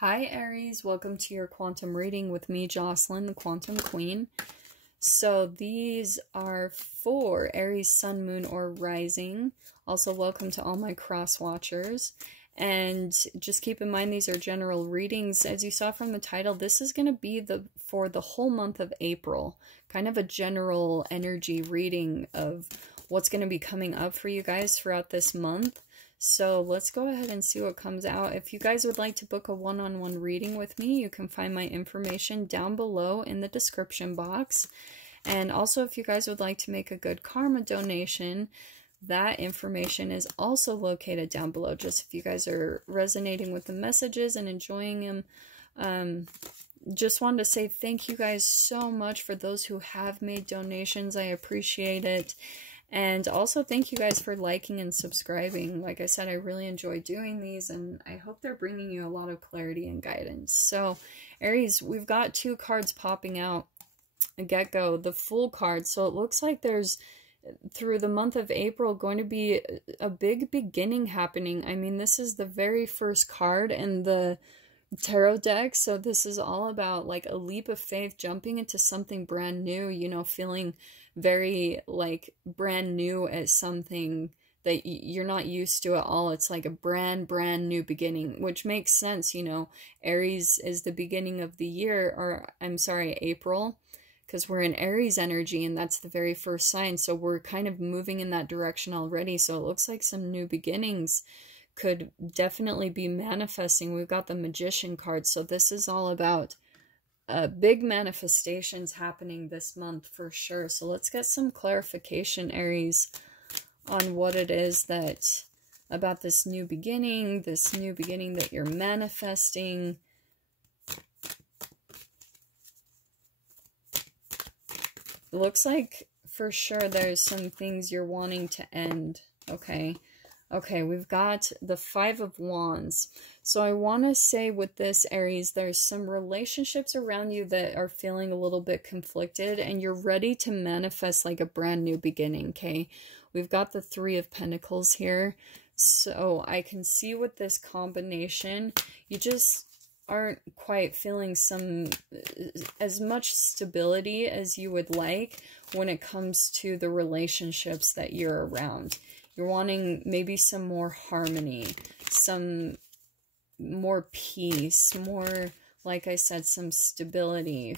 Hi Aries, welcome to your quantum reading with me, Jocelyn, the Quantum Queen. So these are for Aries, Sun, Moon, or Rising. Also welcome to all my cross watchers. And just keep in mind these are general readings. As you saw from the title, this is going to be for the whole month of April. Kind of a general energy reading of what's going to be coming up for you guys throughout this month. So let's go ahead and see what comes out. If you guys would like to book a one-on-one reading with me, you can find my information down below in the description box. And also, if you guys would like to make a good karma donation, that information is also located down below. Just if you guys are resonating with the messages and enjoying them. Just wanted to say thank you guys so much for those who have made donations. I appreciate it. And also thank you guys for liking and subscribing. Like I said, I really enjoy doing these, and I hope they're bringing you a lot of clarity and guidance. So, Aries, we've got two cards popping out. A get-go, the Fool card. So it looks like there's, through the month of April, going to be a big beginning happening. I mean, this is the very first card in the tarot deck, so this is all about like a leap of faith, jumping into something brand new, you know, feeling very like brand new at something that you're not used to at all. It's like a brand new beginning, which makes sense, you know. Aries is the beginning of the year, or I'm sorry, April, because we're in Aries energy, and that's the very first sign, so we're kind of moving in that direction already. So it looks like some new beginnings could definitely be manifesting. We've got the Magician card, so this is all about big manifestations happening this month for sure. So let's get some clarification, Aries, on what it is that about this new beginning that you're manifesting. It looks like for sure there's some things you're wanting to end. Okay, we've got the Five of Wands. So I want to say with this, Aries, there's some relationships around you that are feeling a little bit conflicted, and you're ready to manifest like a brand new beginning, okay? We've got the Three of Pentacles here. So I can see with this combination, you just aren't quite feeling as much stability as you would like when it comes to the relationships that you're around. You're wanting maybe some more harmony, some more peace, more, like I said, some stability,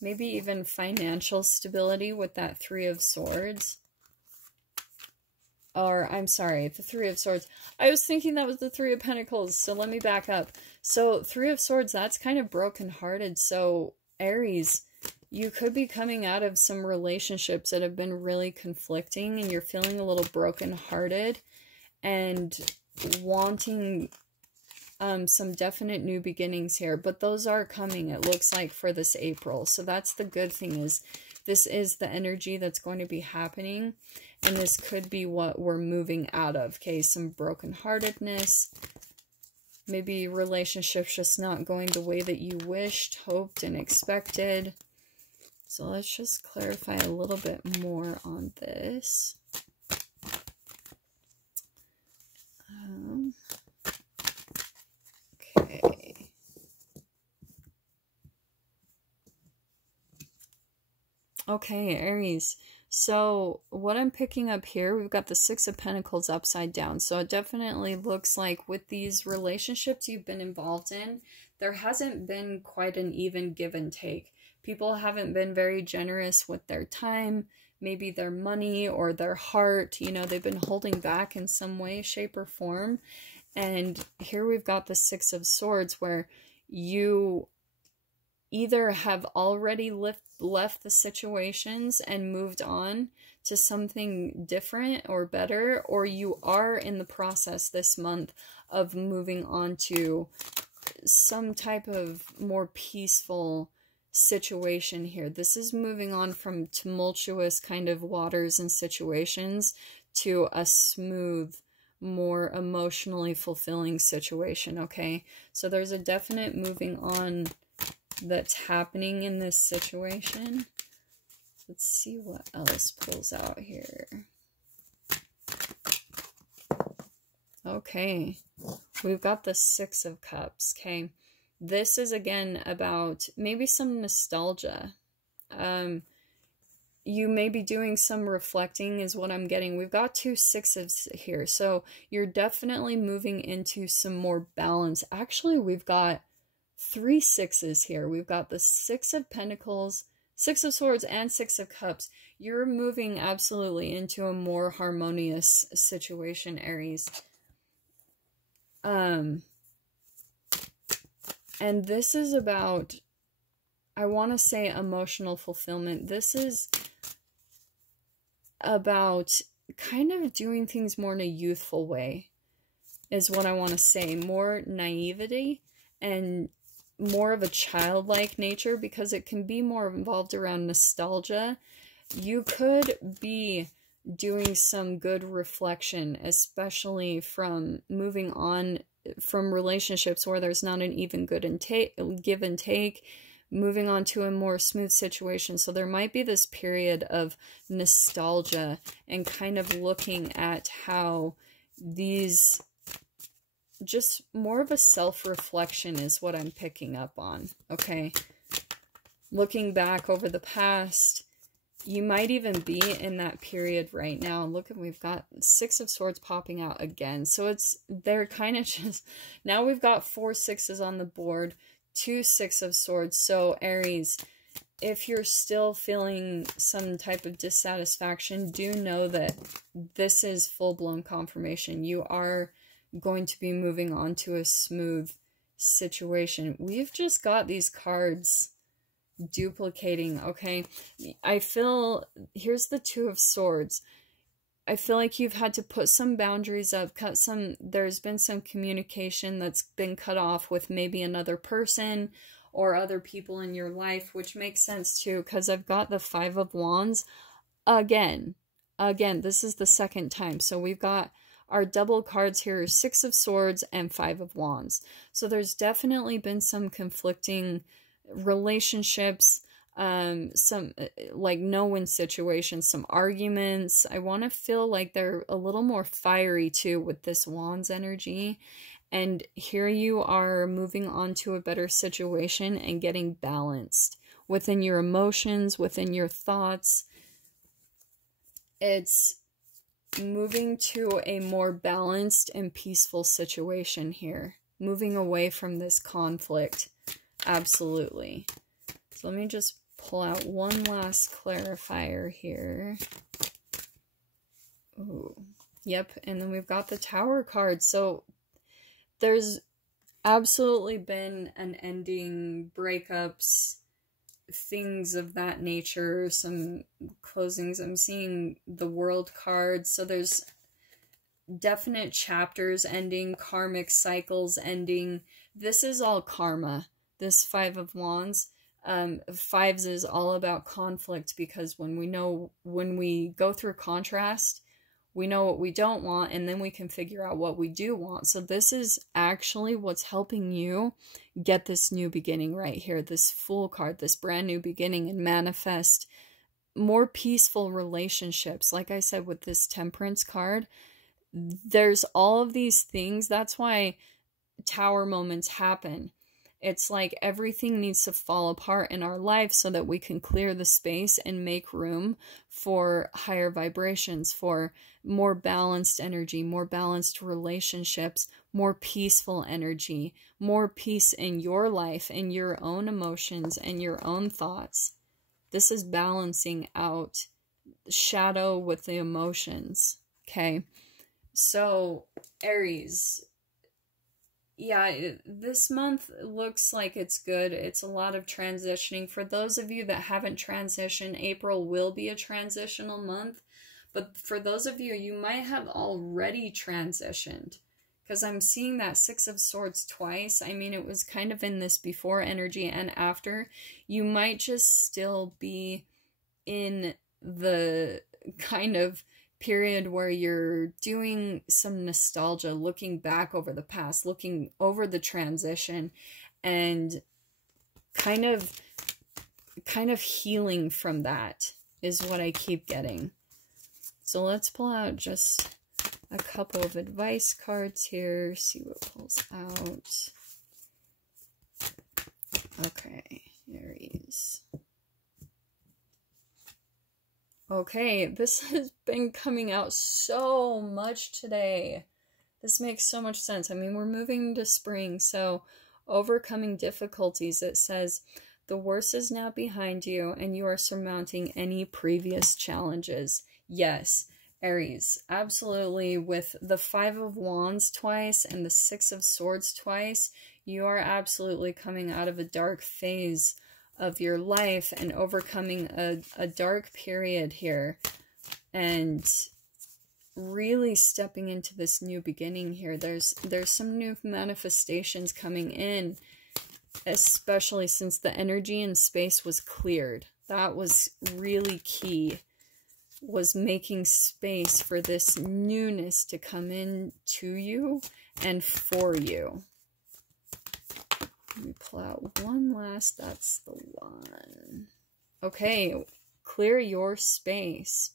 maybe even financial stability with that Three of Swords. Or, I'm sorry, the Three of Swords. I was thinking that was the Three of Pentacles, so let me back up. So, Three of Swords, that's kind of brokenhearted. So, Aries, you could be coming out of some relationships that have been really conflicting, and you're feeling a little brokenhearted and wanting some definite new beginnings here. But those are coming, it looks like, for this April. So that's the good thing, is this is the energy that's going to be happening. And this could be what we're moving out of. Okay, some brokenheartedness. Maybe relationships just not going the way that you wished, hoped, and expected. So let's just clarify a little bit more on this. Okay. Okay, Aries. So what I'm picking up here, we've got the Six of Pentacles upside down. So it definitely looks like with these relationships you've been involved in, there hasn't been quite an even give and take. People haven't been very generous with their time, maybe their money or their heart. You know, they've been holding back in some way, shape, or form. And here we've got the Six of Swords, where you either have already left the situations and moved on to something different or better, or you are in the process this month of moving on to some type of more peaceful situation here. This is moving on from tumultuous kind of waters and situations to a smooth, more emotionally fulfilling situation, okay? So there's a definite moving on that's happening in this situation. Let's see what else pulls out here. Okay. We've got the Six of Cups. Okay. This is again about maybe some nostalgia. You may be doing some reflecting is what I'm getting. We've got 2 sixes here. So you're definitely moving into some more balance. Actually, we've got 3 sixes here. We've got the Six of Pentacles, Six of Swords, and Six of Cups. You're moving absolutely into a more harmonious situation, Aries. And this is about, I want to say, emotional fulfillment. This is about kind of doing things more in a youthful way, is what I want to say. More naivety and more of a childlike nature, because it can be more involved around nostalgia. You could be doing some good reflection, especially from moving on from relationships where there's not an even good give and take, moving on to a more smooth situation. So there might be this period of nostalgia and kind of looking at how these, just more of a self-reflection is what I'm picking up on, okay? Looking back over the past, you might even be in that period right now. Look, at we've got Six of Swords popping out again. So they're kind of just, now we've got 4 sixes on the board, 2 Six of Swords. So Aries, if you're still feeling some type of dissatisfaction, do know that this is full-blown confirmation. You are going to be moving on to a smooth situation. We've just got these cards duplicating, okay? I feel, here's the Two of Swords. I feel like you've had to put some boundaries up, there's been some communication that's been cut off with maybe another person or other people in your life, which makes sense too, because I've got the Five of Wands again. This is the second time. So we've got our double cards here, Six of Swords and Five of Wands. So there's definitely been some conflicting relationships, some like no-win situations, some arguments. I want to feel like they're a little more fiery too with this Wands energy. And here you are moving on to a better situation and getting balanced within your emotions, within your thoughts. It's moving to a more balanced and peaceful situation here. Moving away from this conflict. Absolutely. So let me just pull out one last clarifier here. Ooh. Yep, and then we've got the Tower card. So there's absolutely been an ending, breakups, things of that nature, some closings. I'm seeing the World card. So there's definite chapters ending, karmic cycles ending. This is all karma. This Five of Wands, fives is all about conflict, because when we go through contrast, we know what we don't want, and then we can figure out what we do want. So this is actually what's helping you get this new beginning right here, this Fool card, this brand new beginning, and manifest more peaceful relationships. Like I said, with this Temperance card, there's all of these things. That's why Tower moments happen. It's like everything needs to fall apart in our life so that we can clear the space and make room for higher vibrations, for more balanced energy, more balanced relationships, more peaceful energy, more peace in your life and your own emotions and your own thoughts. This is balancing out shadow with the emotions, okay? So, Aries, yeah, this month looks like it's good. It's a lot of transitioning. For those of you that haven't transitioned, April will be a transitional month. But for those of you, you might have already transitioned, because I'm seeing that Six of Swords twice. I mean, it was kind of in this before energy and after. You might just still be in the kind of period where you're doing some nostalgia, looking back over the past, looking over the transition, and kind of healing from that is what I keep getting. So let's pull out just a couple of advice cards here, see what pulls out. Okay, Aries. Okay, this has been coming out so much today. This makes so much sense. I mean, we're moving into spring, so overcoming difficulties. It says, the worst is now behind you, and you are surmounting any previous challenges. Yes, Aries, absolutely. With the 5 of Wands twice and the 6 of Swords twice, you are absolutely coming out of a dark phase of your life and overcoming a dark period here. And really stepping into this new beginning here. There's some new manifestations coming in, especially since the energy and space was cleared. That was really key, was making space for this newness to come in to you and for you. Let me pull out one last, that's the one. Okay, clear your space.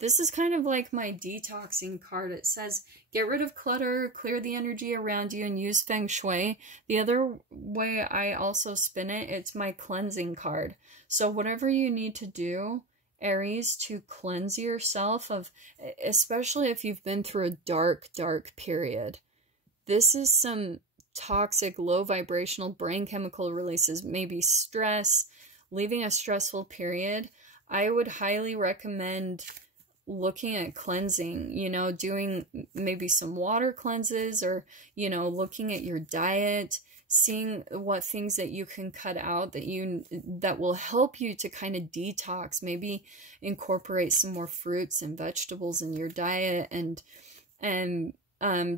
This is kind of like my detoxing card. It says, get rid of clutter, clear the energy around you, and use feng shui. The other way I also spin it, it's my cleansing card. So whatever you need to do, Aries, to cleanse yourself of, especially if you've been through a dark, dark period. This is some toxic, low vibrational brain chemical releases, maybe stress, leaving a stressful period. I would highly recommend looking at cleansing, you know, doing maybe some water cleanses, or, you know, looking at your diet, seeing what things that you can cut out that will help you to kind of detox, maybe incorporate some more fruits and vegetables in your diet, and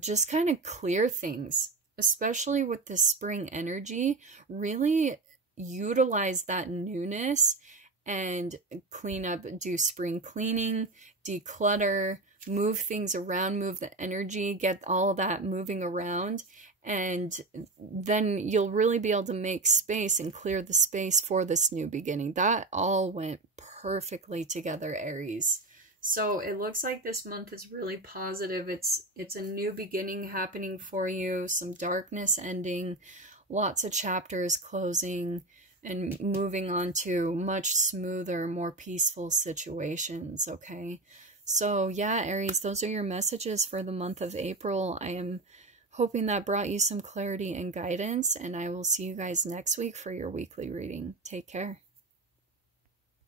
just kind of clear things, especially with the spring energy. Really utilize that newness and clean up, do spring cleaning, declutter, move things around, move the energy, get all of that moving around, and then you'll really be able to make space and clear the space for this new beginning. That all went perfectly together, Aries. So it looks like this month is really positive. It's a new beginning happening for you, some darkness ending, lots of chapters closing, and moving on to much smoother, more peaceful situations, okay? So yeah, Aries, those are your messages for the month of April. I am hoping that brought you some clarity and guidance, and I will see you guys next week for your weekly reading. Take care.